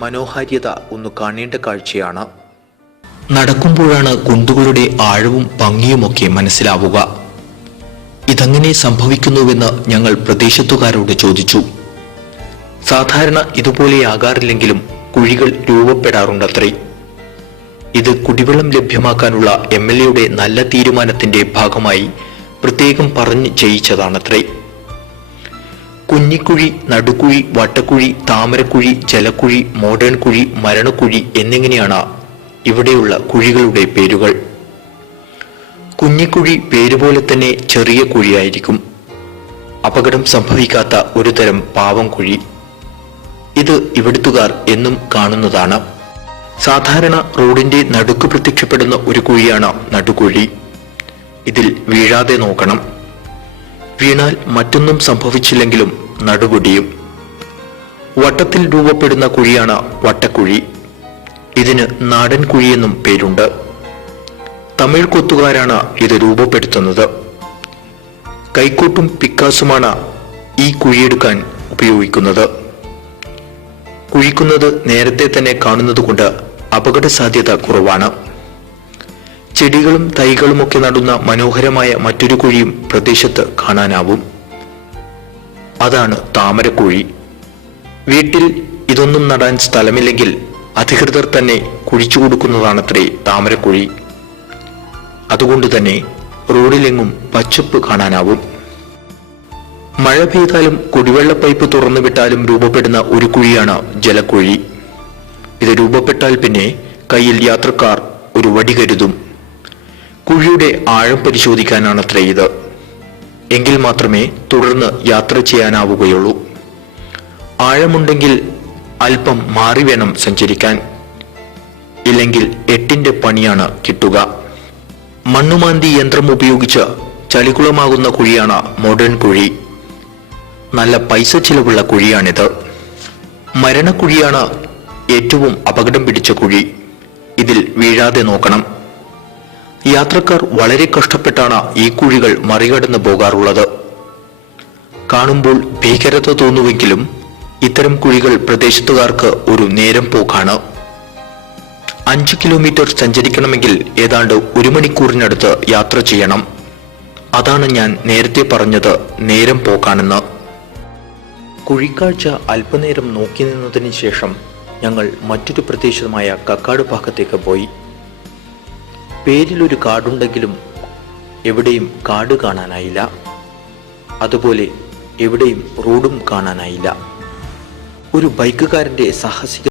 മനോഹാരിത ഒന്ന് കാണേണ്ട കാഴ്ചയാണ്. നടക്കുമ്പോഴാണ് കുണ്ടുകളുടെ ആഴവും ഭംഗിയുമൊക്കെ മനസ്സിലാവുക. ഇതെങ്ങനെ സംഭവിക്കുന്നുവെന്ന് ഞങ്ങൾ പ്രദേശത്തുകാരോട് ചോദിച്ചു. സാധാരണ ഇതുപോലെയാകാറില്ലെങ്കിലും കുഴികൾ രൂപപ്പെടാറുണ്ടത്രേ. ഇത് കുടിവെള്ളം ലഭ്യമാക്കാനുള്ള MLAയുടെ നല്ല തീരുമാനത്തിന്റെ ഭാഗമായി പ്രത്യേകം പറഞ്ഞ് ചെയ്യിച്ചതാണത്രേ. കുഞ്ഞിക്കുഴി, നടുക്കുഴി, വട്ടക്കുഴി, താമരക്കുഴി, ജലക്കുഴി, മോഡേൺ കുഴി, മരണക്കുഴി എന്നിങ്ങനെയാണ് ഇവിടെയുള്ള കുഴികളുടെ പേരുകൾ. കുഞ്ഞിക്കുഴി പേരുപോലെ തന്നെ ചെറിയ കുഴിയായിരിക്കും. അപകടം സംഭവിക്കാത്ത ഒരു തരം പാവം കുഴി. ഇത് ഇവിടുത്തുകാർ എന്നും കാണുന്നതാണ്. സാധാരണ റോഡിന്റെ നടുക്ക് പ്രത്യക്ഷപ്പെടുന്ന ഒരു കുഴിയാണ് നടുക്കുഴി. ഇതിൽ വീഴാതെ നോക്കണം. വീണാൽ മറ്റൊന്നും സംഭവിച്ചില്ലെങ്കിലും നടുപൊടിയും. വട്ടത്തിൽ രൂപപ്പെടുന്ന കുഴിയാണ് വട്ടക്കുഴി. ഇതിന് നാടൻ കുഴിയെന്നും പേരുണ്ട്. തമിഴ് കൊത്തുകാരാണ് ഇത് രൂപപ്പെടുത്തുന്നത്. കൈക്കോട്ടും പിക്കാസുമാണ് ഈ കുഴിയെടുക്കാൻ ഉപയോഗിക്കുന്നത്. കുഴിക്കുന്നത് നേരത്തെ തന്നെ കാണുന്നതുകൊണ്ട് അപകട സാധ്യത കുറവാണ്. ചെടികളും തൈകളുമൊക്കെ നടുന്ന മനോഹരമായ മറ്റൊരു കുഴിയും പ്രദേശത്ത് കാണാനാവും. അതാണ് താമരക്കുഴി. വീട്ടിൽ ഇതൊന്നും നടാൻ സ്ഥലമില്ലെങ്കിൽ അധികൃതർ തന്നെ കുഴിച്ചു കൊടുക്കുന്നതാണത്രേ താമരക്കുഴി. അതുകൊണ്ട് തന്നെ റോഡിലെങ്ങും പച്ചപ്പ് കാണാനാവും. മഴ പെയ്താലും കുടിവെള്ള പൈപ്പ് തുറന്നു വിട്ടാലും രൂപപ്പെടുന്ന ഒരു കുഴിയാണ് ജലക്കുഴി. ഇത് രൂപപ്പെട്ടാൽ പിന്നെ കയ്യിൽ യാത്രക്കാർ ഒരു വടി കരുതും. കുഴിയുടെ ആഴം പരിശോധിക്കാനാണത്രേ ഇത്. എങ്കിൽ മാത്രമേ തുടർന്ന് യാത്ര ചെയ്യാനാവുകയുള്ളൂ. ആഴമുണ്ടെങ്കിൽ അല്പം മാറി വേണം സഞ്ചരിക്കാൻ. ഇല്ലെങ്കിൽ 8ന്റെ പണിയാണ് കിട്ടുക. മണ്ണുമാന്തി യന്ത്രം ഉപയോഗിച്ച് ചളിക്കുളമാകുന്ന കുഴിയാണ് മോഡേൺ കുഴി. നല്ല പൈസ ചിലവുള്ള കുഴിയാണിത്. മരണക്കുഴിയാണ് ഏറ്റവും അപകടം പിടിച്ച കുഴി. ഇതിൽ വീഴാതെ നോക്കണം. യാത്രക്കാർ വളരെ കഷ്ടപ്പെട്ടാണ് ഈ കുഴികൾ മറികടന്ന് പോകാറുള്ളത്. കാണുമ്പോൾ ഭീകരത തോന്നുമെങ്കിലും ഇത്തരം കുഴികൾ പ്രദേശത്തുകാർക്ക് ഒരു നേരം പോക്കാണ്. 5 കിലോമീറ്റർ സഞ്ചരിക്കണമെങ്കിൽ ഏതാണ്ട് 1 മണിക്കൂറിനടുത്ത് യാത്ര ചെയ്യണം. അതാണ് ഞാൻ നേരത്തെ പറഞ്ഞത് നേരം പോക്കാണെന്ന്. കുഴിക്കാഴ്ച അല്പനേരം നോക്കി നിന്നതിന് ശേഷം ഞങ്ങൾ മറ്റൊരു പ്രദേശമായ കക്കാട് ഭാഗത്തേക്ക് പോയി. പേരിലൊരു കാടുണ്ടെങ്കിലും എവിടെയും കാട് കാണാനായില്ല. അതുപോലെ എവിടെയും റോഡും കാണാനായില്ല. ഒരു ബൈക്കുകാരന്റെ സാഹസിക